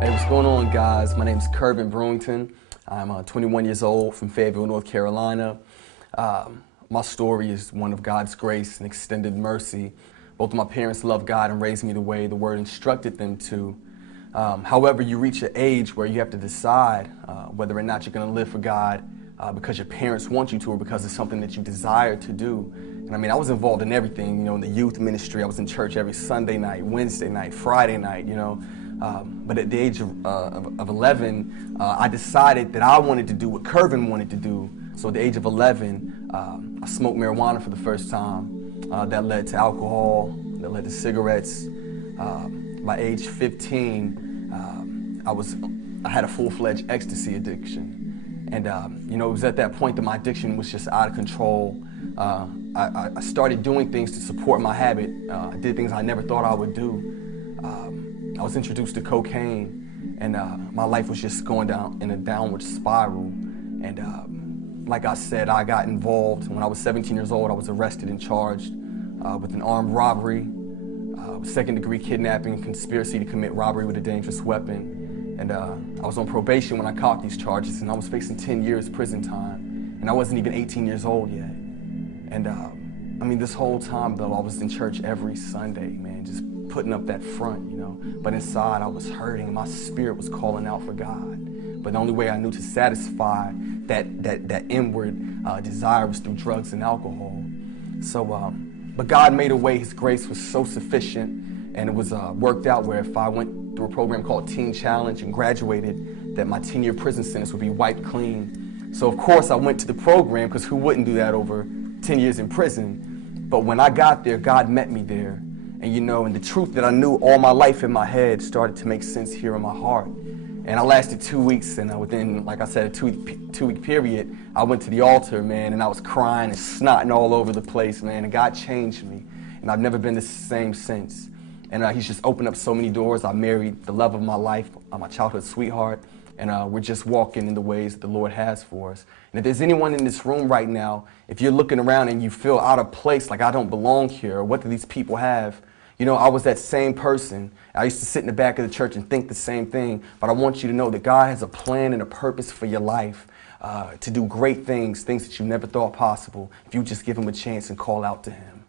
Hey, what's going on, guys? My name is Curvine. I'm 21 years old from Fayetteville, North Carolina. My story is one of God's grace and extended mercy. Both of my parents loved God and raised me the way the Word instructed them to. However, you reach an age where you have to decide whether or not you're going to live for God because your parents want you to or because it's something that you desire to do. And I mean, I was involved in everything, in the youth ministry. I was in church every Sunday night, Wednesday night, Friday night, But at the age of 11, I decided that I wanted to do what Curvine wanted to do. So at the age of 11, I smoked marijuana for the first time. That led to alcohol, that led to cigarettes. By age 15, I had a full-fledged ecstasy addiction. And, it was at that point that my addiction was just out of control. I started doing things to support my habit. I did things I never thought I would do. I was introduced to cocaine, and my life was just going down in a downward spiral. And like I said, I got involved. When I was 17 years old, I was arrested and charged with an armed robbery, second-degree kidnapping, conspiracy to commit robbery with a dangerous weapon. And I was on probation when I caught these charges, and I was facing 10 years prison time. And I wasn't even 18 years old yet. And this whole time, though, I was in church every Sunday, man, just putting up that front, But inside, I was hurting. My spirit was calling out for God. But the only way I knew to satisfy that inward desire was through drugs and alcohol. So, but God made a way. His grace was so sufficient, and it was worked out where if I went through a program called Teen Challenge and graduated, that my 10-year prison sentence would be wiped clean. So, of course, I went to the program, because who wouldn't do that over 10 years in prison? But when I got there, God met me there. And and the truth that I knew all my life in my head started to make sense here in my heart. And I lasted 2 weeks, and within, like I said, a two-week period, I went to the altar, man, and I was crying and snotting all over the place, man, and God changed me. And I've never been the same since. And He's just opened up so many doors. I married the love of my life, my childhood sweetheart, and we're just walking in the ways that the Lord has for us. And if there's anyone in this room right now, if you're looking around and you feel out of place, like I don't belong here, or what do these people have? I was that same person. I used to sit in the back of the church and think the same thing. But I want you to know that God has a plan and a purpose for your life to do great things, things that you never thought possible, if you just give Him a chance and call out to Him.